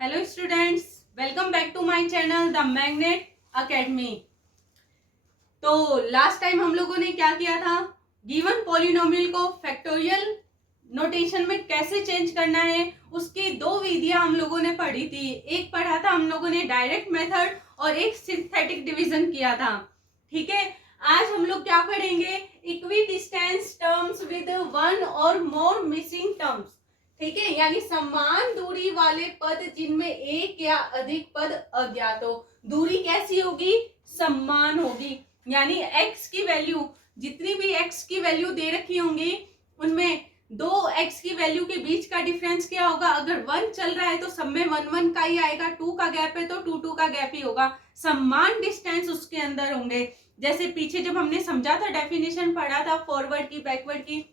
Hello students, welcome back to my channel the Magnet Academy. तो last time हम लोगों ने क्या किया था, गिवन पॉलिनोमियल को फैक्टोरियल नोटेशन में कैसे चेंज करना है उसकी दो विधियां हम लोगों ने पढ़ी थी। एक पढ़ा था हम लोगों ने डायरेक्ट मेथड और एक सिंथेटिक डिवीजन किया था। ठीक है, आज हम लोग क्या पढ़ेंगे, equi distance terms with one और मोर मिसिंग टर्म्स। ठीक है, यानी समान दूरी वाले पद जिनमें एक या अधिक पद अज्ञात हो। दूरी कैसी होगी, समान होगी, यानी x की वैल्यू, जितनी भी x की वैल्यू दे रखी होंगी उनमें दो x की वैल्यू के बीच का डिफरेंस क्या होगा। अगर 1 चल रहा है तो सब में 1 1 का ही आएगा, 2 का गैप है तो 2 2 का गैप ही होगा, समान डिस्टेंस उसके अंदर होंगे। जैसे पीछे जब हमने समझा था, डेफिनेशन पढ़ा था फॉरवर्ड की बैकवर्ड की,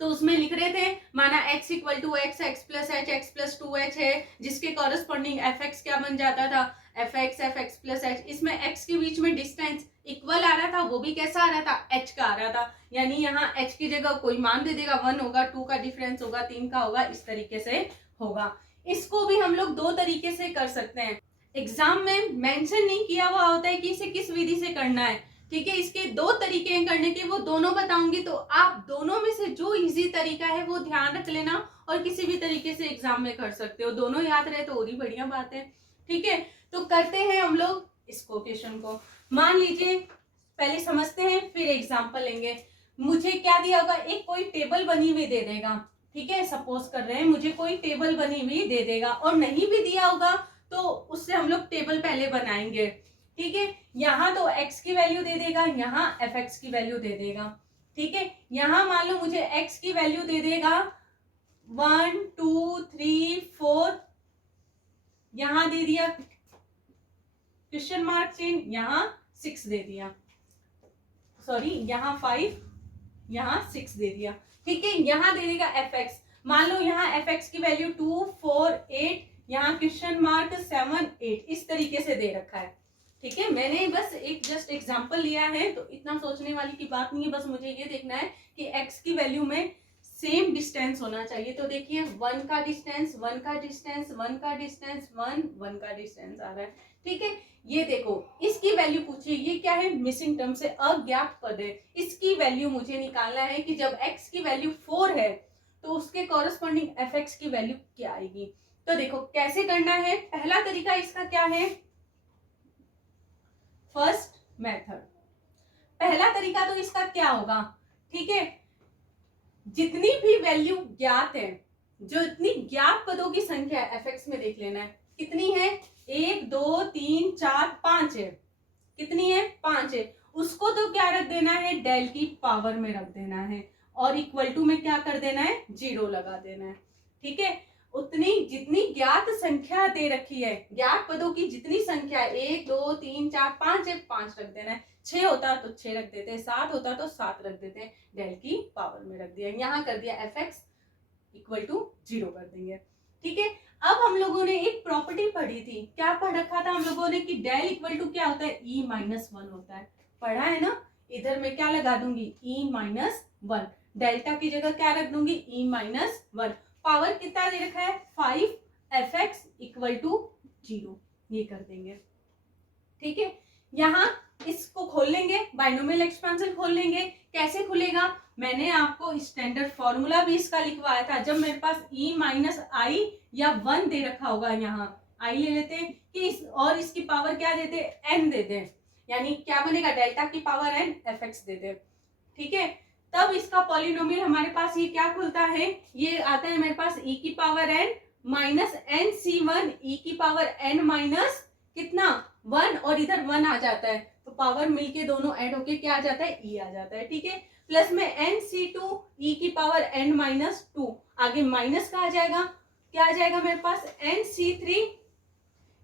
तो उसमें लिख रहे थे माना x equal to x, x plus h, x plus 2h है, जिसके कॉरेस्पॉन्डिंग एफ एक्स क्या बन जाता था, एफ एक्स प्लस एच। इसमें x के बीच में डिस्टेंस इक्वल आ रहा था, वो भी कैसा आ रहा था, h का आ रहा था, यानी यहाँ h की जगह कोई मान दे देगा, 1 होगा, 2 का डिफरेंस होगा, 3 का होगा, इस तरीके से होगा। इसको भी हम लोग दो तरीके से कर सकते हैं। एग्जाम में मेंशन नहीं किया हुआ होता है कि इसे किस विधि से करना है। ठीक है, इसके दो तरीके हैं करने के, वो दोनों बताऊंगी, तो आप दोनों में से जो इजी तरीका है वो ध्यान रख लेना और किसी भी तरीके से एग्जाम में कर सकते हो। दोनों याद रहे तो और ही बढ़िया बात है। ठीक है, तो करते हैं हम लोग इसको, क्वेश्चन को। मान लीजिए, पहले समझते हैं फिर एग्जाम्पल लेंगे। मुझे क्या दिया होगा, एक कोई टेबल बनी हुई दे देगा। ठीक है, सपोज कर रहे हैं मुझे कोई टेबल बनी हुई दे देगा, और नहीं भी दिया होगा तो उससे हम लोग टेबल पहले बनाएंगे। ठीक है, यहाँ तो x की वैल्यू दे देगा, यहाँ एफ एक्स की वैल्यू दे देगा। ठीक है, यहाँ मान लो मुझे x की वैल्यू दे देगा 1 2 3 4, यहाँ दे दिया क्वेश्चन मार्क चिन्ह, यहाँ 6 दे दिया, सॉरी यहाँ 5, यहाँ 6 दे दिया। ठीक है, यहाँ दे देगा एफ एक्स, मान लो यहाँ एफ एक्स की वैल्यू 2 4 8, यहाँ क्वेश्चन मार्क 7 8, इस तरीके से दे रखा है। ठीक है, मैंने बस एक जस्ट एग्जांपल लिया है, तो इतना सोचने वाली की बात नहीं है, बस मुझे ये देखना है कि x की वैल्यू में सेम डिस्टेंस होना चाहिए। तो देखिए 1 का डिस्टेंस, 1 का डिस्टेंस, 1 का डिस्टेंस, 1 1 का डिस्टेंस आ रहा है। ठीक है, ये देखो इसकी वैल्यू पूछिए, ये क्या है, मिसिंग टर्म से अज्ञात पद है। इसकी वैल्यू मुझे निकालना है कि जब x की वैल्यू 4 है तो उसके कॉरेस्पॉन्डिंग एफ एक्स की वैल्यू क्या आएगी। तो देखो कैसे करना है, पहला तरीका इसका क्या है, फर्स्ट मेथड। पहला तरीका तो इसका क्या होगा, ठीक है, जितनी भी वैल्यू ज्ञात है, जो इतनी ज्ञात पदों की संख्या है, एफ एक्स में देख लेना है कितनी है, 1 2 3 4 5 है, कितनी है, 5 है। उसको तो क्या रख देना है, डेल की पावर में रख देना है, और इक्वल टू में क्या कर देना है, 0 लगा देना है। ठीक है, उतनी जितनी ज्ञात संख्या दे रखी है, ज्ञात पदों की जितनी संख्या है, 1 2 3 4 5 है, 5 रख देना है। 6 होता तो 6 रख देते हैं, 7 होता तो 7 रख देते हैं, डेल की पावर में रख दिया, यहाँ कर दिया एफ एक्स इक्वल टू 0 कर देंगे। ठीक है, अब हम लोगों ने एक प्रॉपर्टी पढ़ी थी, क्या पढ़ रखा था हम लोगों ने कि डेल इक्वल टू क्या होता है, ई माइनस 1 होता है, पढ़ा है ना। इधर मैं क्या लगा दूंगी, ई माइनस 1, डेल्टा की जगह क्या रख दूंगी, ई माइनस 1, पावर कितना दे रखा है 5, एफ एक्स इक्वल टू 0, ये कर देंगे। ठीक है, यहाँ इसको खोल लेंगे, बाइनोमियल एक्सपेंशन खोल लेंगे। कैसे खुलेगा, मैंने आपको स्टैंडर्ड फॉर्मूला भी इसका लिखवाया था। जब मेरे पास e माइनस आई या 1 दे रखा होगा, यहाँ i ले लेते हैं कि और इसकी पावर क्या देते, n देते हैं, यानी क्या बनेगा, डेल्टा की पावर n एफ एक्स देते हैं। ठीक है, तब इसका पॉलिनोमियल हमारे पास ये क्या खुलता है, ये आता है मेरे पास e की power n minus N C 1, e की पावर n माइनस कितना 1, और इधर 1 आ जाता है, तो पावर मिलके दोनों ऐड होके क्या आ जाता है, e आ जाता है। ठीक है, प्लस में NC2 e की पावर n माइनस 2, आगे माइनस का आ जाएगा, क्या आ जाएगा मेरे पास NC3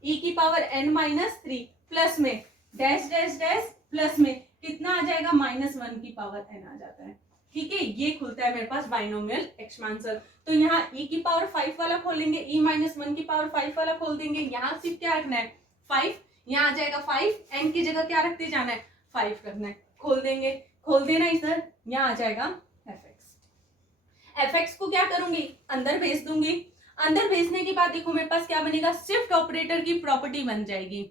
e की पावर n माइनस 3, प्लस में डैश डैश डैश, प्लस में कितना आ जाएगा, माइनस 1 की पावर n आ जाता है। ठीक है, ये खुलता है मेरे पास बाइनोमियल एक्सपेंशन। तो यहाँ e की पावर 5 वाला खोल लेंगे, e माइनस 1 की पावर 5 वाला खोल देंगे, यहाँ सिर्फ क्या रखना है 5, यहाँ आ जाएगा 5, n की जगह क्या रखते जाना है 5 रखना है, खोल देंगे, खोल देना इधर, यहाँ आ जाएगा एफ एक्स। एफ एक्स को क्या करूंगी, अंदर भेज दूंगी, अंदर भेजने के बाद देखो मेरे पास क्या बनेगा, शिफ्ट ऑपरेटर की प्रॉपर्टी बन जाएगी,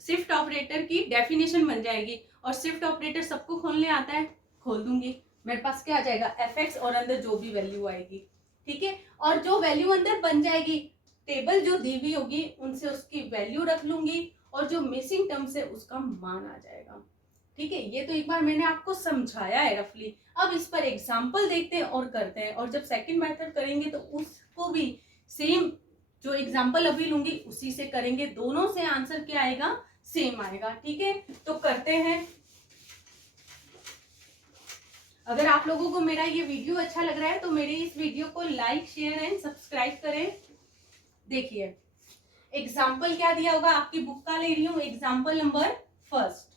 शिफ्ट ऑपरेटर की डेफिनेशन बन जाएगी। और शिफ्ट ऑपरेटर सबको खोलने आता है, खोल दूंगी, मेरे पास क्या आ जाएगा fx और अंदर जो भी वैल्यू आएगी, ठीक है। और जो वैल्यू अंदर बन जाएगी, टेबल जो दी हुई होगी उनसे उसकी वैल्यू रख लूंगी और जो मिसिंग टर्म से उसका मान आ जाएगा, ठीक है। ये तो एक बार मैंने आपको समझाया है रफली। अब इस पर एग्जाम्पल देखते हैं और करते हैं, और जब सेकंड मेथड करेंगे तो उसको भी सेम जो एग्जाम्पल अभी लूंगी उसी से करेंगे, दोनों से आंसर क्या आएगा, सेम आएगा, ठीक है। तो करते हैं। अगर आप लोगों को मेरा ये वीडियो अच्छा लग रहा है तो मेरे इस वीडियो को लाइक शेयर एंड सब्सक्राइब करें। देखिए एग्जाम्पल क्या दिया होगा, आपकी बुक का ले रही हूं, एग्जाम्पल नंबर फर्स्ट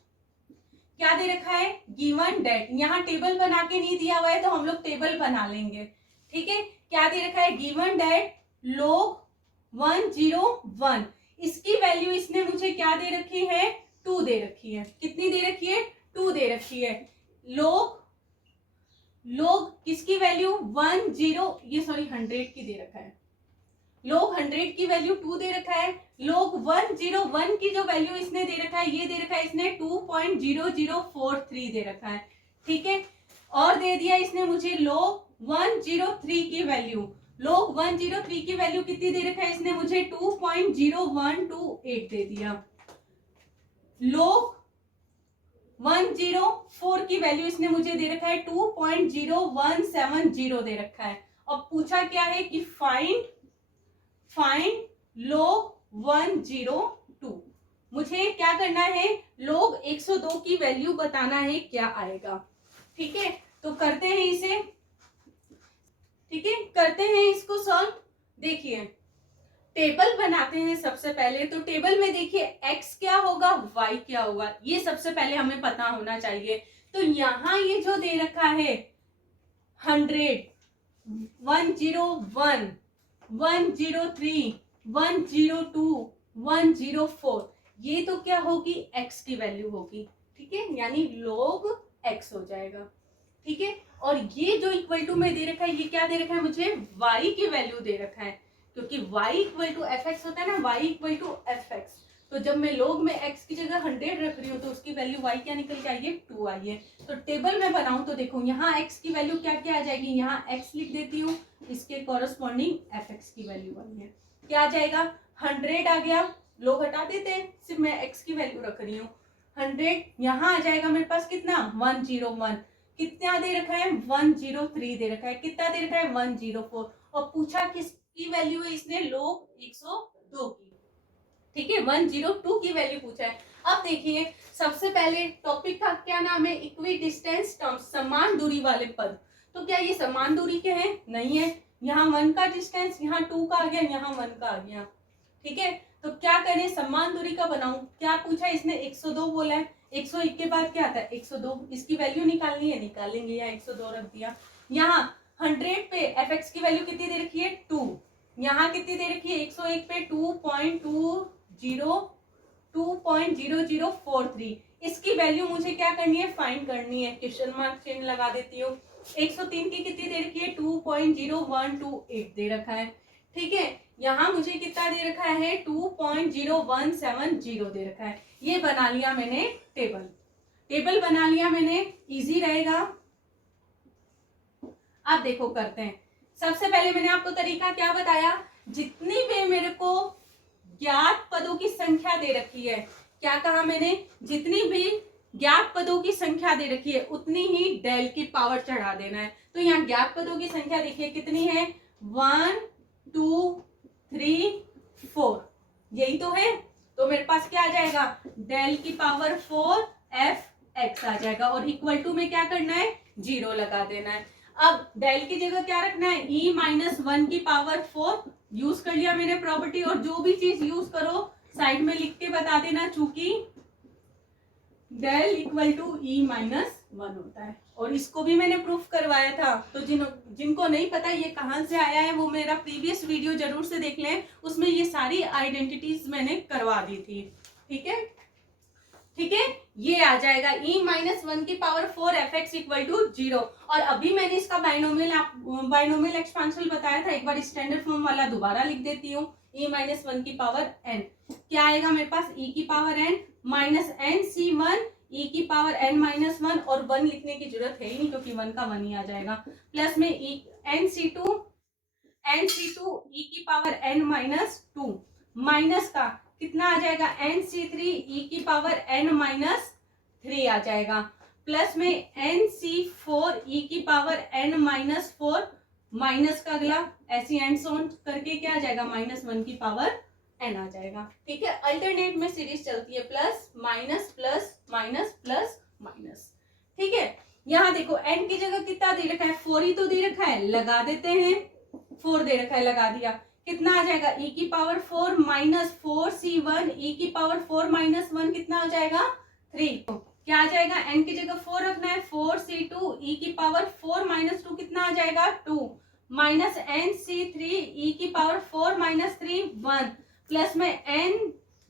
क्या दे रखा है, गिवन डेट। यहाँ टेबल बना के नहीं दिया हुआ है तो हम लोग टेबल बना लेंगे, ठीक है। क्या दे रखा है, गिवन डेट log 101, इसकी वैल्यू इसने मुझे क्या दे रखी है, 2 दे रखी है। कितनी दे रखी है, 2 दे रखी है। log किसकी वैल्यू 100 की दे रखा है, log 100 की वैल्यू 2 दे रखा है। log 101 की जो वैल्यू इसने दे रखा है, ये दे रखा है इसने 2.0043 दे रखा है, ठीक है। और दे दिया इसने मुझे log 103 की वैल्यू, log 103 की वैल्यू कितनी दे रखा है इसने मुझे 2.0128 दे दिया। log 104 की वैल्यू इसने मुझे दे रखा है 2.0170 दे रखा है। अब पूछा क्या है कि फाइंड log 102, मुझे क्या करना है, log 102 की वैल्यू बताना है क्या आएगा, ठीक है। तो करते हैं इसे, ठीक है, करते हैं इसको सॉल्व। देखिए टेबल बनाते हैं सबसे पहले। तो टेबल में देखिए x क्या होगा, y क्या होगा, ये सबसे पहले हमें पता होना चाहिए। तो यहाँ ये जो दे रखा है 100, 101, 103, 102, 104, ये तो क्या होगी, x की वैल्यू होगी, ठीक है, यानी log x हो जाएगा, ठीक है। और ये जो इक्वल टू में दे रखा है, ये क्या दे रखा है मुझे, y की वैल्यू दे रखा है, क्योंकि y इक्वल टू fx होता है ना, y इक्वल टू fx। तो जब मैं log में x की जगह 100 रख रही हूँ तो उसकी वैल्यू y क्या निकल के आई है, 2 आई है। तो टेबल में बनाऊं तो देखो यहाँ x की वैल्यू क्या क्या आ जाएगी, यहाँ x लिख देती हूँ, इसके कॉरस्पॉन्डिंग fx की वैल्यू आई है, क्या आ जाएगा, 100 आ गया, लोग हटा देते हैं, सिर्फ मैं x की वैल्यू रख रही हूँ। 100 यहाँ आ जाएगा मेरे पास कितना, 101, कितना दे रखा है, 103 दे रखा है, कितना दे रखा है, 104। और पूछा किसकी वैल्यू है इसने, log 102 की, ठीक है, 102 की वैल्यू पूछा है। अब देखिए सबसे पहले टॉपिक का क्या नाम है, इक्वी डिस्टेंस टर्म्स, समान दूरी वाले पद। तो क्या ये समान दूरी के हैं, नहीं है, यहाँ 1 का डिस्टेंस, यहाँ 2 का आ गया, यहाँ 1 का आ गया, ठीक है। तो क्या करें, समान दूरी का बनाऊं, क्या पूछा इसने, 102 बोला है, 101 के बाद क्या आता है, 102, इसकी वैल्यू निकालनी है, निकालेंगे, यहाँ 102 रख दिया। यहाँ 100 पे fx की वैल्यू कितनी दे रखी है, 2, यहाँ कितनी दे रखी है, 101 पे 2.0043, इसकी वैल्यू मुझे क्या करनी है, फाइंड करनी है, क्वेश्चन मार्क चिन्ह लगा देती हूँ। 103 की कितनी दे रखी है, 2.0128 दे रखा है, ठीक है। यहाँ मुझे कितना दे रखा है, 2.0170 दे रखा है। ये बना लिया मैंने टेबल, टेबल बना लिया मैंने, इजी रहेगा। अब देखो करते हैं। सबसे पहले मैंने आपको तरीका क्या बताया, जितनी भी मेरे को ज्ञात पदों की संख्या दे रखी है, क्या कहा मैंने, जितनी भी ज्ञात पदों की संख्या दे रखी है उतनी ही डेल की पावर चढ़ा देना है। तो यहाँ ज्ञात पदों की संख्या देखिए कितनी है, 1 2 3 4, यही तो है। तो मेरे पास क्या आ जाएगा, डेल की पावर 4 एफ एक्स आ जाएगा, और इक्वल टू में क्या करना है, 0 लगा देना है। अब डेल की जगह क्या रखना है, e माइनस 1 की पावर 4, यूज कर लिया मैंने प्रॉपर्टी। और जो भी चीज यूज करो साइड में लिख के बता देना, चूंकि del equal to e minus 1 होता है। और इसको भी मैंने प्रूफ करवाया था, तो जिनको नहीं पता ये कहाँ से आया है वो मेरा प्रीवियस वीडियो जरूर से देख लें, उसमें ये सारी आइडेंटिटीज मैंने करवा दी थी, ठीक है। ठीक है, ये आ जाएगा e माइनस 1 की power 4 f x equal to 0। और अभी मैंने इसका बाइनोमियल एक्सपांशन बताया था, एक बार स्टैंडर्ड फॉर्म वाला दोबारा लिख देती हूँ। e माइनस 1 की पावर n क्या आएगा मेरे पास, e की power n minus N C 1 e की पावर n माइनस 1, और 1 लिखने की जरूरत है ही नहीं क्योंकि 1 का 1 ही आ जाएगा, प्लस में एन सी टू e की पावर n माइनस 2 माइनस का कितना आ जाएगा NC3 e की पावर n माइनस 3 आ जाएगा, प्लस में NC4 e की पावर n माइनस 4 माइनस का अगला ऐसी एंड ऑन करके क्या आ जाएगा माइनस 1 की पावर n आ जाएगा। ठीक है, अल्टरनेट में सीरीज चलती है, plus minus plus minus plus minus. ठीक है, यहाँ देखो n की जगह कितना दे रखा है, 4 ही तो दे रखा है, लगा देते हैं, 4 दे रखा है, लगा दिया, कितना आ जाएगा e की पावर 4 माइनस 4c1 e की पावर 4 माइनस 1 कितना आ जाएगा 3। क्या आ जाएगा, n की जगह 4 रखना है, 4c2 e की पावर 4 माइनस 2 कितना आ जाएगा 2 माइनस nc3 e की पावर 4 माइनस 3 1, प्लस में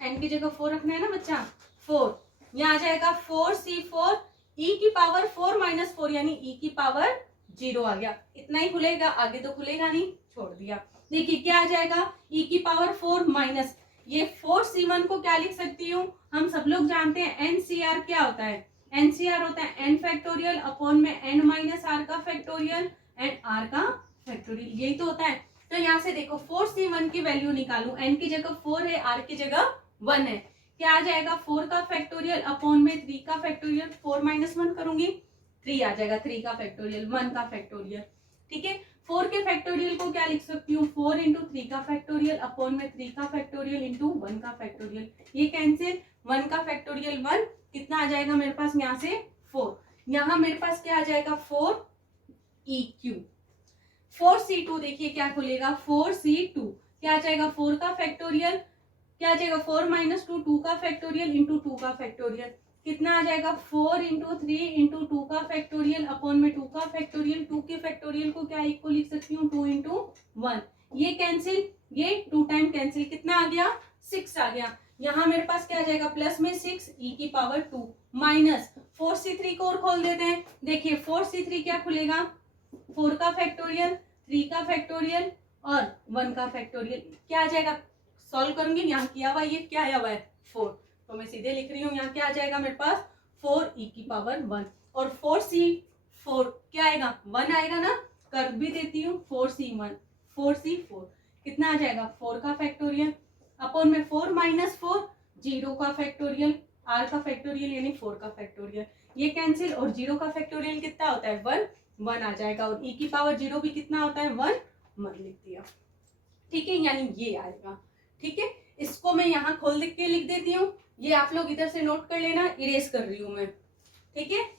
n की जगह 4 रखना है ना बच्चा 4, यहाँ आ जाएगा 4c4 e की पावर 4 माइनस 4 यानी e की पावर 0 आ गया। इतना ही खुलेगा, आगे तो खुलेगा नहीं, छोड़ दिया। देखिए क्या आ जाएगा e की पावर 4 माइनस, ये 4c1 को क्या लिख सकती हूँ, हम सब लोग जानते हैं NCR क्या होता है, NCR होता है n फैक्टोरियल अपॉन में n माइनस r का फैक्टोरियल एंड r का फैक्टोरियल, यही तो होता है। तो यहाँ से देखो 4c1 की वैल्यू निकालू, n की जगह 4 है, r की जगह 1 है, क्या आ जाएगा 4 का फैक्टोरियल अपॉन में 3 का फैक्टोरियल, 4 माइनस 1 करूंगी 3 आ जाएगा, 3 का फैक्टोरियल 1 का फैक्टोरियल। ठीक है, 4 के फैक्टोरियल को क्या लिख सकती हूँ, 4 इंटू 3 का फैक्टोरियल अपॉन में 3 का फैक्टोरियल इंटू 1 का फैक्टोरियल, ये कैंसिल, 1 का फैक्टोरियल 1 कितना आ जाएगा मेरे पास यहाँ से 4, यहाँ मेरे पास क्या आ जाएगा 4EQ। 4C2 देखिए क्या खुलेगा 4C2 क्या आ जाएगा 4 का फैक्टोरियल, क्या आ जाएगा 4 माइनस 2 2 का फैक्टोरियल इंटू 2 का फैक्टोरियल, कितना आ जाएगा 4 इंटू 3 इंटू 2 का फैक्टोरियल अपॉन में 2 का फैक्टोरियल, 2 के फैक्टोरियल को क्या एक को लिख सकती हूँ 2 इंटू 1, ये कैंसिल, ये 2 टाइम कैंसिल, कितना आ गया 6 आ गया। यहाँ मेरे पास क्या आ जाएगा प्लस में 6 e की पावर 2 माइनस 4c3 को और खोल देते हैं, देखिए 4c3 क्या खुलेगा 4 का फैक्टोरियल 3 का फैक्टोरियल और 1 का फैक्टोरियल, क्या आ जाएगा सॉल्व करूंगी, यहाँ किया हुआ ये क्या आया हुआ है 4, तो मैं सीधे लिख रही हूँ, यहाँ क्या आ जाएगा मेरे पास 4e की पावर 1 और 4c4 क्या आएगा 1 आएगा ना, कर भी देती हूँ 4c1 4c4 कितना आ जाएगा 4 का फैक्टोरियल अपॉन में 4 माइनस 4 0 का फैक्टोरियल, r का फैक्टोरियल यानी 4 का फैक्टोरियल, ये कैंसिल, और 0 का फैक्टोरियल कितना होता है 1 आ जाएगा, और e की पावर 0 भी कितना होता है 1 लिख दिया। ठीक है, यानी ये आएगा। ठीक है, इसको मैं यहाँ खोल के लिख देती हूँ, ये आप लोग इधर से नोट कर लेना, इरेज कर रही हूं मैं। ठीक है,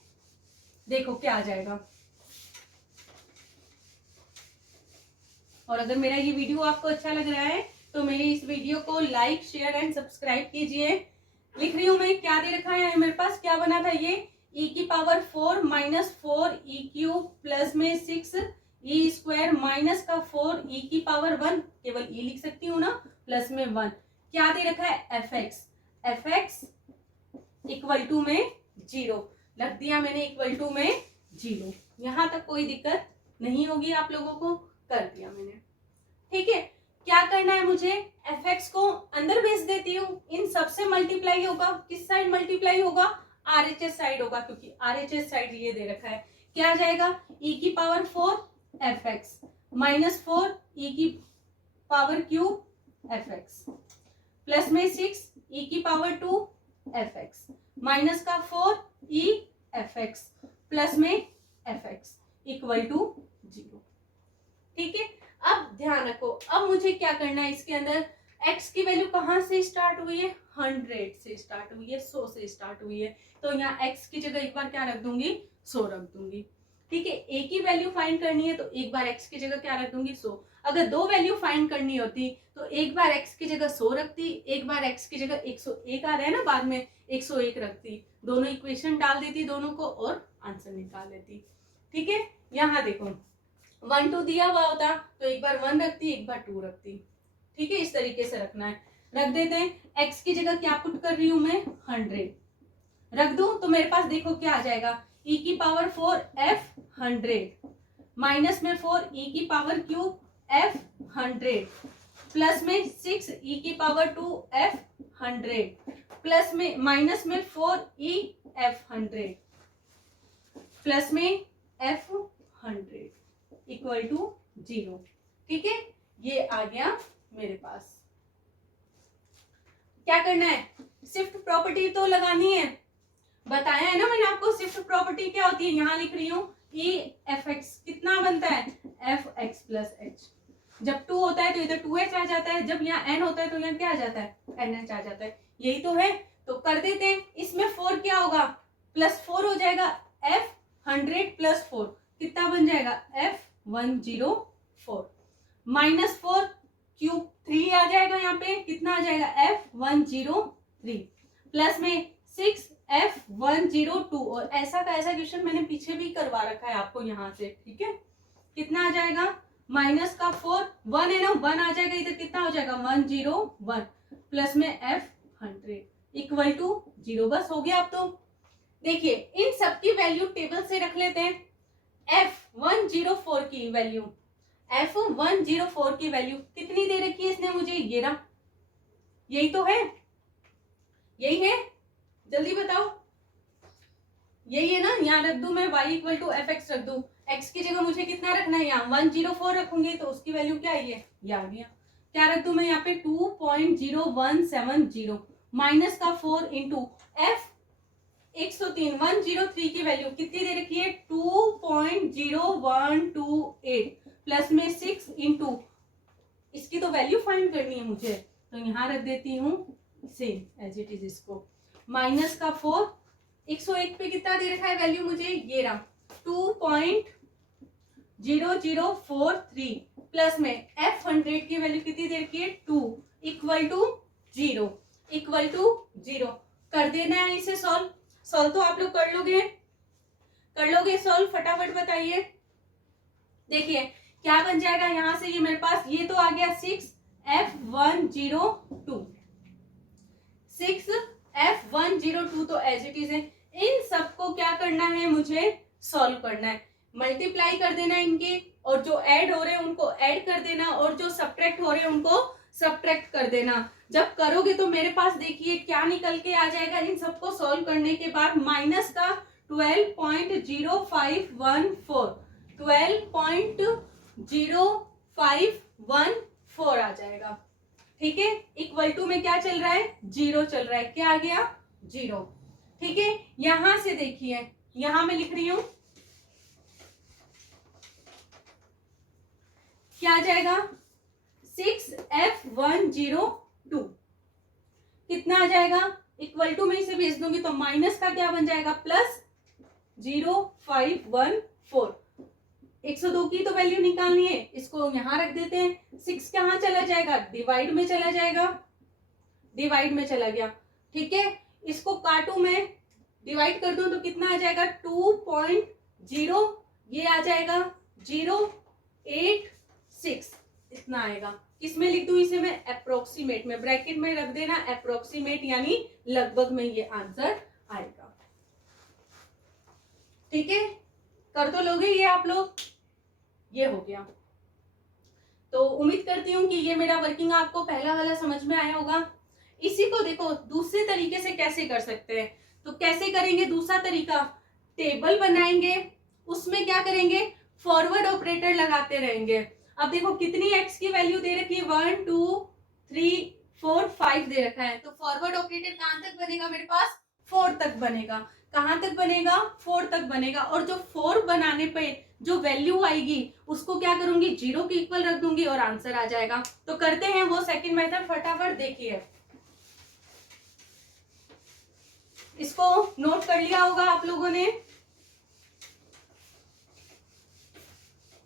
देखो क्या आ जाएगा, और अगर मेरा ये वीडियो आपको अच्छा लग रहा है तो मेरे इस वीडियो को लाइक शेयर एंड सब्सक्राइब कीजिए। लिख रही हूं मैं, क्या दे रखा है मेरे पास, क्या बना था ये e की power 4 minus 4 e cube plus में 6 e स्क्वायर माइनस का 4 e की पावर 1, केवल e लिख सकती हूँ ना, प्लस में 1, क्या दे रखा है एफ एक्स इक्वल टू में 0 लग दिया मैंने, इक्वल टू में 0, यहां तक कोई दिक्कत नहीं होगी आप लोगों को, कर दिया मैंने। ठीक है, क्या करना है मुझे, एफ एक्स को अंदर भेज देती हूँ, इन सबसे मल्टीप्लाई होगा, किस साइड मल्टीप्लाई होगा RHS साइड होगा, क्योंकि RHS साइड ये दे रखा है, क्या आ जाएगा e की power 4 f x minus 4 e की power cube F x plus में 6 e की पावर 2 एफ एक्स माइनस का 4 e एफ एक्स प्लस में एफ एक्स इक्वल टू 0। ठीक है, अब ध्यान रखो, अब मुझे क्या करना है, इसके अंदर x की वैल्यू कहाँ से स्टार्ट हुई है 100 से स्टार्ट हुई है, 100 से स्टार्ट हुई है, तो यहाँ x की जगह एक बार क्या रख दूंगी 100 रख दूंगी। ठीक है, a की वैल्यू फाइंड करनी है तो एक बार x की जगह क्या रख दूंगी 100, अगर दो वैल्यू फाइंड करनी होती तो एक बार x की जगह 100 रखती, एक बार x की जगह 101 आ रहा है ना बाद में 101 रखती, दोनों इक्वेशन डाल देती दोनों को और आंसर निकाल लेती। ठीक है, यहाँ देखो 1 2 दिया हुआ होता तो एक बार 1 रखती एक बार 2 रखती। ठीक है, इस तरीके से रखना है, रख देते हैं। x की जगह क्या पुट कर रही हूं मैं 100, रख दूं तो मेरे पास देखो क्या आ जाएगा, e की पावर 4 f100 माइनस में 4 e की पावर क्यूब f100 प्लस में 6 e की पावर 2 f100 प्लस में माइनस में 4 e f100 प्लस में f100 इक्वल टू 0। ठीक है, ये आ गया मेरे पास। क्या करना है, शिफ्ट प्रॉपर्टी तो लगानी है, बताया है ना मैंने आपको शिफ्ट प्रॉपर्टी क्या होती है। यहां लिख रही हूं e एफ एक्स कितना बनता है, एफ एक्स प्लस एच। जब 2 होता है तो इधर 2h आ जाता है, जब यहाँ n होता है तो यहाँ क्या आ जाता है, nh आ जाता है। यही तो है, तो कर देते हैं। इसमें 4 क्या होगा, +4 हो जाएगा, f100 + 4 कितना बन जाएगा, f104 -4 क्यूब 3 आ जाएगा, यहाँ पे कितना आ जाएगा, f103 प्लस में 6 f102। और ऐसा का ऐसा क्वेश्चन मैंने पीछे भी करवा रखा है आपको यहाँ से। ठीक है, कितना आ जाएगा, माइनस का 4 1 है ना, 1 आ जाएगा इधर, कितना हो जाएगा 101 प्लस में f100 इक्वल टू 0। बस हो गया। अब तो देखिए इन सबकी वैल्यू टेबल से रख लेते हैं। f104 की वैल्यू, f104 की वैल्यू कितनी दे रखी है इसने मुझे, ये रहा, यही तो है, यही है, जल्दी बताओ, यही है ना। यहाँ रख दूं मैं y equal to F X रख दूं, x की जगह मुझे कितना रखना है, यहाँ 104 रखूंगी तो उसकी वैल्यू क्या आई है, ये आ गया। क्या रख दूं मैं यहाँ पे 2.0170 माइनस का 4 इंटू f 103 103 की वैल्यू कितनी दे रखी है, 2.0128 प्लस में 6 इंटू, इसकी तो वैल्यू फाइंड करनी है मुझे, तो यहाँ रख देती हूँ सेम एज इट इज इसको, माइनस का 4 101 पे कितना दे रखा है वैल्यू मुझे, ये रहा 2.0043 प्लस में f100 की वैल्यू कितनी दे रखी है 2 इक्वल टू 0 इक्वल टू 0। कर देना है इसे सॉल्व। सॉल्व तो आप लोग कर लोगे सॉल्व, फटाफट बताइए। देखिए क्या बन जाएगा यहां से, ये मेरे पास ये तो आ गया 6f102 6f102 तो एज इट इज है। इन सबको क्या करना है मुझे, सॉल्व करना है, मल्टीप्लाई कर देना इनके, और जो ऐड हो रहे हैं उनको ऐड कर देना, और जो सब्ट्रैक्ट हो रहे हैं उनको सब्ट्रैक्ट कर देना। जब करोगे तो मेरे पास देखिए क्या निकल के आ जाएगा इन सबको सॉल्व करने के बाद, माइनस का 12.0514 12.0514 आ जाएगा। ठीक है, इक्वल टू में क्या चल रहा है, 0 चल रहा है, क्या आ गया 0। ठीक है, यहां से देखिए, यहां मैं लिख रही हूं क्या आ जाएगा 6f102 कितना आ जाएगा, इक्वल टू में इसे भेज दूंगी तो माइनस का क्या बन जाएगा प्लस 0514। 102 की तो वैल्यू निकालनी है, इसको यहां रख देते हैं। 6 कहां चला जाएगा, डिवाइड में चला जाएगा, डिवाइड में चला गया। ठीक है, इसको काटू मैं, डिवाइड कर दूं तो कितना आ जाएगा 2.0, ये आ जाएगा 086, इतना आएगा। किसमें लिख दूं इसे मैं, अप्रोक्सीमेट में, ब्रैकेट में रख देना अप्रोक्सीमेट, यानी लगभग में ये आंसर आएगा। ठीक है, कर तो लोगे ये आप लोग, ये हो गया। तो उम्मीद करती हूँ कि ये मेरा वर्किंग आपको पहला वाला समझ में आया होगा। इसी को देखो दूसरे तरीके से कैसे कर सकते हैं, तो कैसे करेंगे, दूसरा तरीका, टेबल बनाएंगे, उसमें क्या करेंगे, फॉरवर्ड ऑपरेटर लगाते रहेंगे। अब देखो कितनी x की वैल्यू दे रखी है, 1 2 3 4 5 दे रखा है, तो फॉरवर्ड ऑपरेटर कहां तक बनेगा मेरे पास, 4 तक बनेगा। कहां तक बनेगा, 4 तक बनेगा। और जो 4 बनाने पे जो वैल्यू आएगी उसको क्या करूंगी, 0 के इक्वल रख दूंगी और आंसर आ जाएगा। तो करते हैं वो सेकंड मेथड, फटाफट देखिए। इसको नोट कर लिया होगा आप लोगों ने,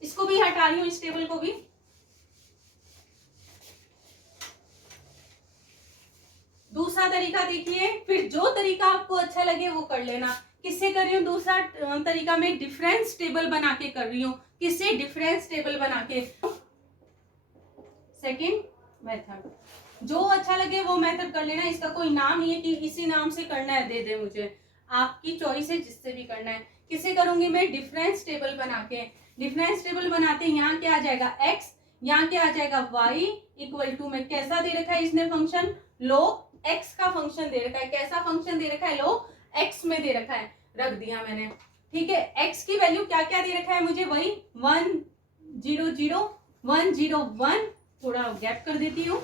इसको भी हटा रही हूं, इस टेबल को भी। दूसरा तरीका देखिए, फिर जो तरीका आपको अच्छा लगे वो कर लेना। किससे कर रही हूँ दूसरा तरीका, में डिफरेंस टेबल बना के कर रही हूँ। किससे, डिफरेंस टेबल बना के। सेकंड मेथड, जो अच्छा लगे वो मेथड कर लेना, इसका कोई नाम नहीं है कि इसी नाम से करना है दे दे मुझे। आपकी चॉइस है जिससे भी करना है। किससे करूंगी मैं? डिफरेंस टेबल बना के। डिफरेंस टेबल बनाते हैं, यहाँ क्या आ जाएगा x, यहाँ क्या आ जाएगा y इक्वल टू में कैसा दे रखा है इसने फंक्शन? log x का फंक्शन दे रखा है। कैसा फंक्शन दे रखा है? log x में दे रखा है, रख दिया मैंने। ठीक है, x की वैल्यू क्या क्या दे रखा है मुझे? वही 1 0 0 1 0 1, थोड़ा गैप कर देती हूँ,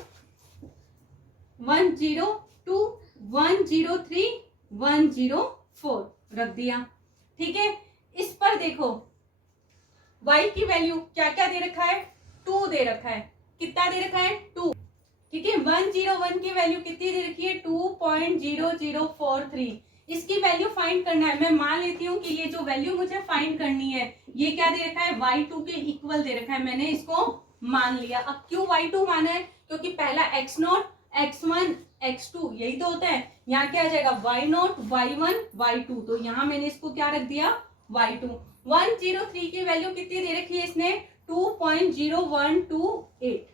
1 0 2 1 0 3 1 0 4 रख दिया। ठीक है, इस पर देखो y की वैल्यू क्या क्या दे रखा है? 2 दे रखा है। कितना दे रखा है? 2। ठीक है, 101 की वैल्यू कितनी दे रखी है? 2.0043। इसकी वैल्यू फाइंड करना है। मैं मान लेती हूँ कि ये जो वैल्यू मुझे फाइंड करनी है ये क्या दे रखा है? y2 के इक्वल दे रखा है, मैंने इसको मान लिया। अब क्यों y2 माना है? क्योंकि पहला x0 x1 x2 यही तो होता है। यहाँ क्या आ जाएगा? y0 y1 y2, तो यहाँ मैंने इसको क्या रख दिया? y2। 103 की वैल्यू कितनी दे रखी है इसने? 2.0128।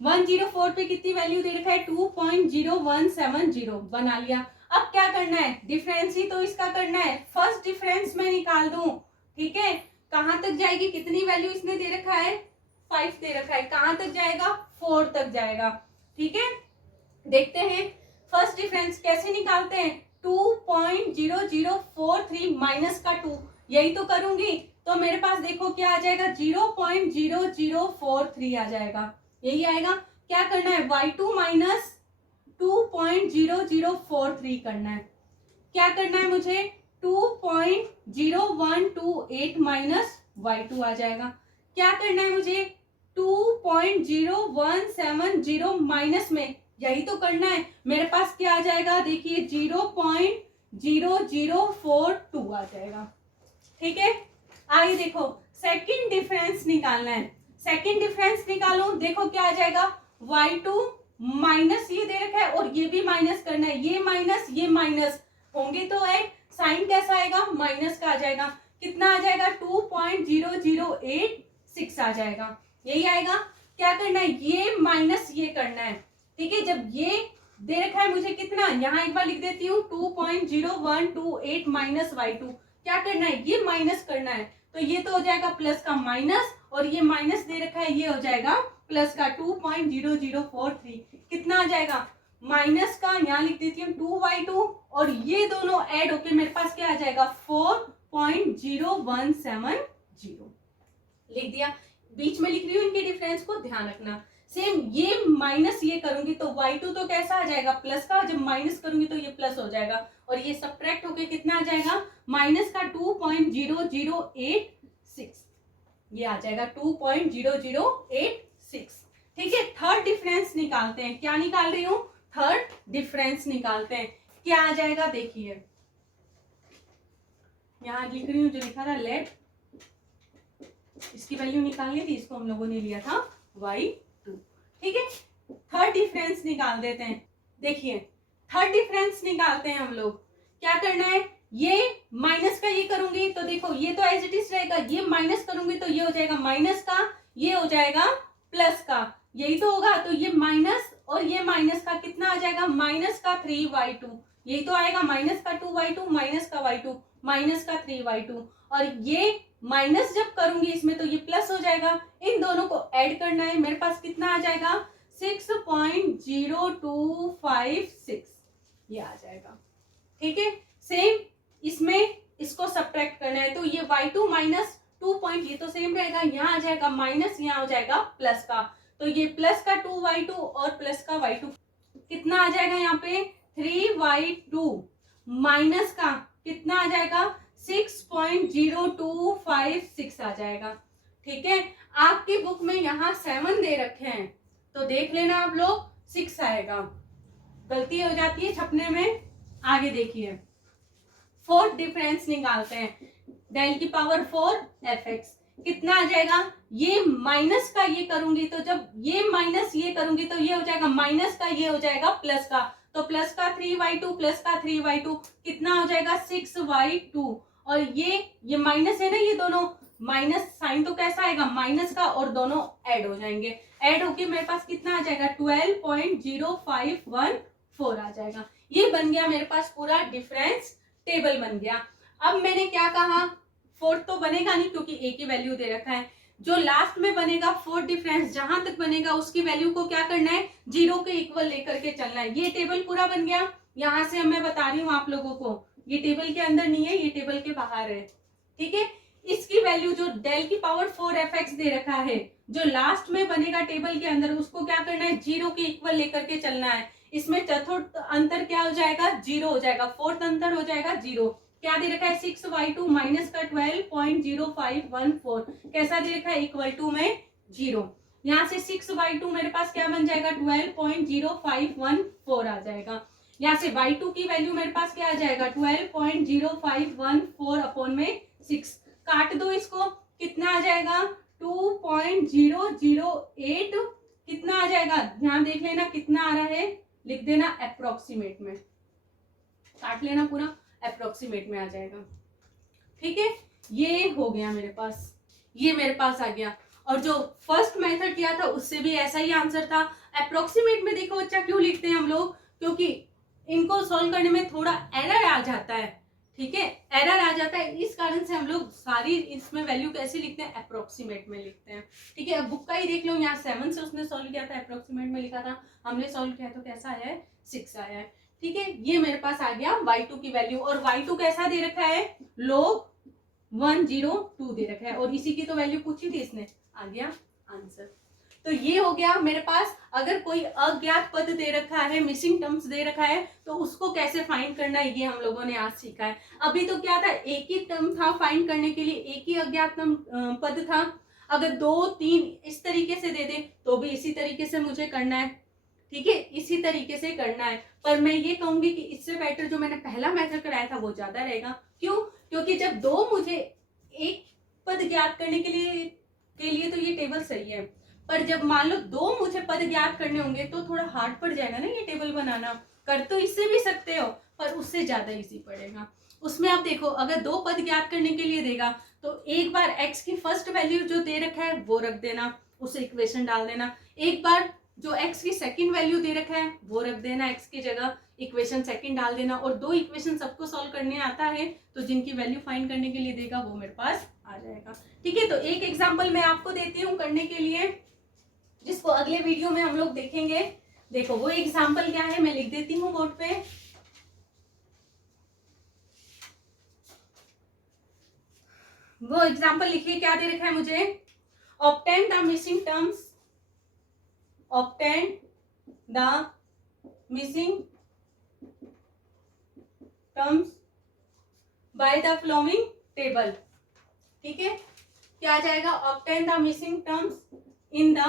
104 पे कितनी वैल्यू दे रखा है? 2.0170 बना लिया। अब क्या करना है? डिफरेंस ही तो इसका करना है। फर्स्ट डिफरेंस में निकाल दूं। ठीक है, कहां तक जाएगी? कितनी वैल्यू इसने दे रखा है? 5 दे रखा है। कहां तक जाएगा? 4 तक जाएगा। ठीक है, देखते हैं फर्स्ट डिफरेंस कैसे निकालते हैं। 2.0043 माइनस का 2, यही तो करूंगी। तो मेरे पास देखो क्या आ जाएगा? 0.0043 आ जाएगा, यही आएगा। क्या करना है? y2 माइनस 2.0043 करना है। क्या करना है मुझे? 2.0128 माइनस y2 आ जाएगा। क्या करना है मुझे? 2.0170 माइनस में, यही तो करना है। मेरे पास क्या आ जाएगा? देखिए 0.0042 आ जाएगा। ठीक है, आइए देखो सेकंड डिफरेंस निकालना है। सेकंड डिफरेंस निकालो, देखो क्या आ जाएगा? y2 माइनस ये दे रखा है और ये भी माइनस करना है। ये माइनस होंगे तो एक साइन कैसा आएगा? माइनस का आ जाएगा। कितना आ जाएगा? 2.0086 आ जाएगा, यही आएगा। क्या करना है? ये माइनस ये करना है। ठीक है, जब ये दे रखा है मुझे कितना, यहाँ एक बार लिख देती हूँ 2.0128 माइनस y2। क्या करना है? ये माइनस करना है, तो ये तो हो जाएगा प्लस का माइनस, और ये माइनस दे रखा है ये हो जाएगा प्लस का 2.0043। कितना आ जाएगा? माइनस का यहाँ लिख देती हूँ 2y2, और ये दोनों ऐड होके मेरे पास क्या आ जाएगा? 4.0170 लिख दिया। बीच में लिख रही हूँ इनके डिफरेंस को ध्यान रखना। सेम ये माइनस ये करूंगी तो y2 तो कैसा आ जाएगा? प्लस का। जब माइनस करूंगी तो ये प्लस हो जाएगा, और ये सब्ट्रैक्ट होके कितना आ जाएगा? माइनस का 2.0086, ये आ जाएगा 2.0086। ठीक है, थर्ड डिफरेंस निकालते हैं। क्या निकाल रही हूं? थर्ड डिफरेंस निकालते हैं। क्या आ जाएगा? देखिए यहां लिख रही हूं जो लिखा था लेट, इसकी वैल्यू निकालनी थी, इसको हम लोगों ने लिया था y2। ठीक है, थर्ड डिफरेंस निकाल देते हैं। देखिए थर्ड डिफरेंस निकालते हैं हम लोग। क्या करना है? ये माइनस का ये करूंगी तो देखो ये तो एज इट इज रहेगा, ये माइनस करूंगी तो ये हो जाएगा माइनस का, ये हो जाएगा प्लस का, यही तो होगा। तो ये माइनस और ये माइनस का कितना आ जाएगा? माइनस का 3y2, यही तो आएगा। माइनस का 2y2 माइनस का y2 माइनस का 3y2, और ये माइनस जब करूंगी इसमें तो ये प्लस हो जाएगा। इन दोनों को ऐड करना है, मेरे पास कितना आ जाएगा? 6.0256 ये आ जाएगा। ठीक है, सेम इसमें इसको सब्ट्रैक्ट करना है, तो ये y2 माइनस 2 पॉइंट, ये तो सेम रहेगा, यहाँ आ जाएगा माइनस, यहाँ हो जाएगा प्लस का, तो ये प्लस का 2y2 और प्लस का y2 कितना आ जाएगा? यहाँ पे 3y2 माइनस का कितना आ जाएगा? 6.0256 आ जाएगा। ठीक है, आपकी बुक में यहाँ 7 दे रखे हैं तो देख लेना आप लोग 6 आएगा, गलती हो जाती है छपने में। आगे देखिए फोर्थ डिफरेंस निकालते हैं। डेल की पावर 4 fx कितना आ जाएगा? ये माइनस का ये करूंगी तो जब ये माइनस ये करूंगी तो ये हो जाएगा माइनस का, ये हो जाएगा प्लस का, तो प्लस का 3y2 प्लस का 3y2 कितना हो जाएगा? 6y2, और ये माइनस है ना, ये दोनों माइनस साइन तो कैसा आएगा? माइनस का, और दोनों ऐड हो जाएंगे। ऐड होके मेरे पास कितना आ जाएगा? 12.0514 आ जाएगा। ये बन गया मेरे पास पूरा डिफरेंस टेबल बन गया। अब मैंने क्या कहा, फोर्थ तो बनेगा नहीं क्योंकि ए की वैल्यू दे रखा है। जो लास्ट में बनेगा फोर्थ डिफरेंस जहां तक बनेगा उसकी वैल्यू को क्या करना है, 0 के इक्वल लेकर के चलना है। ये टेबल पूरा बन गया। यहां से मैं बता रही हूँ आप लोगों को, ये टेबल के अंदर नहीं है, ये टेबल के बाहर है। ठीक है, इसकी वैल्यू जो डेल की पावर 4 fx दे रखा है, जो लास्ट में बनेगा टेबल के अंदर, उसको क्या करना है, 0 के इक्वल लेकर के चलना है। इसमें चतुर्थ अंतर क्या हो जाएगा, 0 हो जाएगा। फोर्थ अंतर हो जाएगा 0। क्या दे रखा है, 6y2 माइनस का 12.0514 कैसा दे रखा है, इक्वल टू में 0। यहाँ से 6y2 मेरे पास क्या बन जाएगा, 12.0514 आ जाएगा। यहाँ से y2 की वैल्यू मेरे पास क्या आ जाएगा, 12.0514 अपॉन में 6। काट दो इसको, कितना आ जाएगा, 2.008 कितना आ जाएगा, ध्यान देख लेना कितना आ रहा है, लिख देना अप्रोक्सीमेट में, काट लेना पूरा, अप्रोक्सीमेट में आ जाएगा। ठीक है, ये हो गया मेरे पास, ये मेरे पास आ गया। और जो फर्स्ट मेथड किया था उससे भी ऐसा ही आंसर था। अप्रोक्सीमेट में देखो बच्चा क्यों लिखते हैं हम लोग, क्योंकि इनको सॉल्व करने में थोड़ा एरर आ जाता है। ठीक है, एरर आ जाता है, इस कारण से हम लोग सारी इसमें वैल्यू कैसे लिखते हैं, अप्रोक्सीमेट में लिखते हैं। ठीक है, अब बुक का ही देख लो, यहाँ 7 से उसने सॉल्व किया था, अप्रोक्सीमेट में लिखा था, हमने सॉल्व किया तो कैसा आया है, 6 आया है। ठीक है, ये मेरे पास आ गया y2 की वैल्यू। और y2 कैसा दे रखा है, log 102 दे रखा है, और इसी की तो वैल्यू पूछी थी इसने, आ गया आंसर। तो ये हो गया मेरे पास। अगर कोई अज्ञात पद दे रखा है, मिसिंग टर्म्स दे रखा है, तो उसको कैसे फाइंड करना है, ये हम लोगों ने आज सीखा है। अभी तो क्या था, एक ही टर्म था फाइंड करने के लिए, एक ही अज्ञात पद था। अगर 2 3 इस तरीके से दे दे तो भी इसी तरीके से मुझे करना है। ठीक है, इसी तरीके से करना है। पर मैं ये कहूंगी कि इससे बेटर जो मैंने पहला मेथड कराया था वो ज्यादा रहेगा। क्यों, क्योंकि जब 2 मुझे एक पद ज्ञात करने के लिए तो ये टेबल सही है, पर जब मान लो 2 मुझे पद ज्ञात करने होंगे तो थोड़ा हार्ड पड़ जाएगा ना ये टेबल बनाना। कर तो इससे भी सकते हो, पर उससे ज्यादा इजी पड़ेगा। उसमें आप देखो, अगर 2 पद ज्ञात करने के लिए देगा तो एक बार x की फर्स्ट वैल्यू जो दे रखा है वो रख देना, उसे इक्वेशन डाल देना। एक बार जो x की सेकंड वैल्यू दे रखा है वो रख देना, x की जगह इक्वेशन सेकंड डाल देना। और 2 इक्वेशन सबको सॉल्व करने आता है, तो जिनकी वैल्यू फाइंड करने के लिए देगा वो मेरे पास आ जाएगा। ठीक है, तो एक एग्जांपल मैं आपको देती हूँ करने के लिए, जिसको अगले वीडियो में हम लोग देखेंगे। देखो वो एग्जांपल क्या है, मैं लिख देती हूँ बोर्ड पे। वो एग्जांपल लिखिए, क्या दे रखा है मुझे, obtain the missing terms, obtain the missing terms by the following table. ठीक है, क्या आ जाएगा, obtain the missing terms in the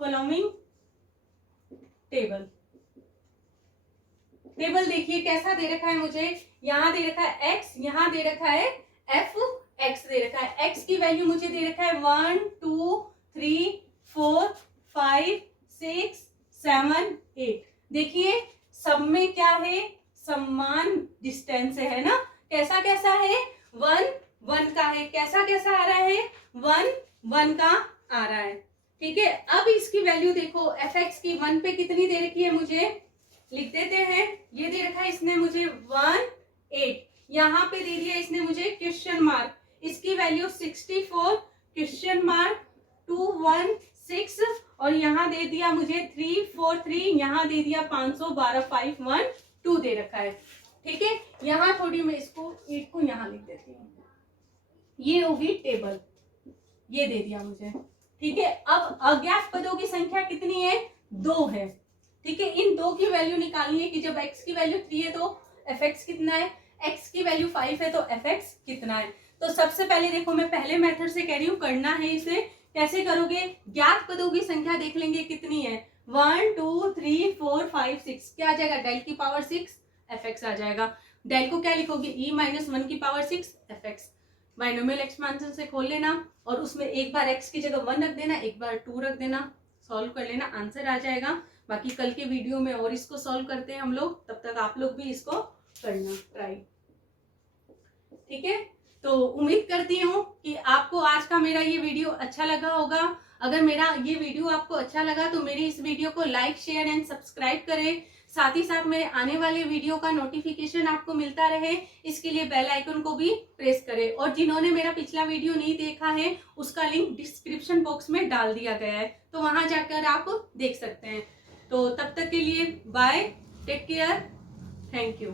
following table. Table देखिए कैसा दे रखा है मुझे, यहां दे रखा है x, यहां दे रखा है f(x) दे रखा है। x की वैल्यू मुझे दे रखा है 1 2 3 4 5 6 7 8। देखिए सब में क्या है, समान डिस्टेंस है ना, कैसा कैसा है, 1 1 का है, कैसा कैसा आ रहा है, 1 1 का आ रहा है। ठीक है, अब इसकी वैल्यू देखो, fx की 1 पे कितनी दे रखी है, मुझे लिख देते हैं। ये दे रखा है इसने मुझे 1 8, यहाँ पे दे दिया इसने मुझे क्वेश्चन मार्क, इसकी वैल्यू 64 क्वेश्चन मार्क 216, और यहाँ दे दिया मुझे 343, यहाँ दे दिया 512 512 दे रखा है। ठीक है, यहाँ थोड़ी मैं इसको 8 को यहाँ लिख देती हूँ, ये होगी टेबल, ये दे दिया मुझे। ठीक है, अब अज्ञात पदों की संख्या कितनी है, 2 है। ठीक है, इन 2 की वैल्यू निकालनी है कि जब x की वैल्यू 3 है तो fx कितना है, x की वैल्यू 5 है तो fx कितना है। तो सबसे पहले देखो, मैं पहले मेथड से कह रही हूँ, करना है इसे कैसे करोगे, ज्ञात पदों की संख्या देख लेंगे कितनी है, 1 2 3 4 5 6, क्या आ जाएगा, डेल की पावर 6 fx आ जाएगा। डेल को क्या लिखोगे, e माइनस 1 की पावर 6 fx। बाइनोमियल एक्सपेंशन से खोल लेना और उसमें एक बार x की जगह 1 रख देना, एक बार 2 रख देना, सॉल्व कर लेना, आंसर आ जाएगा। बाकी कल के वीडियो में और इसको सॉल्व करते हैं हम लोग, तब तक आप लोग भी इसको करना ट्राई। ठीक है, तो उम्मीद करती हूँ कि आपको आज का मेरा ये वीडियो अच्छा लगा होगा। अगर मेरा ये वीडियो आपको अच्छा लगा तो मेरी इस वीडियो को लाइक शेयर एंड सब्सक्राइब करें। साथ ही साथ मेरे आने वाले वीडियो का नोटिफिकेशन आपको मिलता रहे, इसके लिए बेल आइकन को भी प्रेस करें। और जिन्होंने मेरा पिछला वीडियो नहीं देखा है उसका लिंक डिस्क्रिप्शन बॉक्स में डाल दिया गया है, तो वहां जाकर आप देख सकते हैं। तो तब तक के लिए bye, take care, thank you.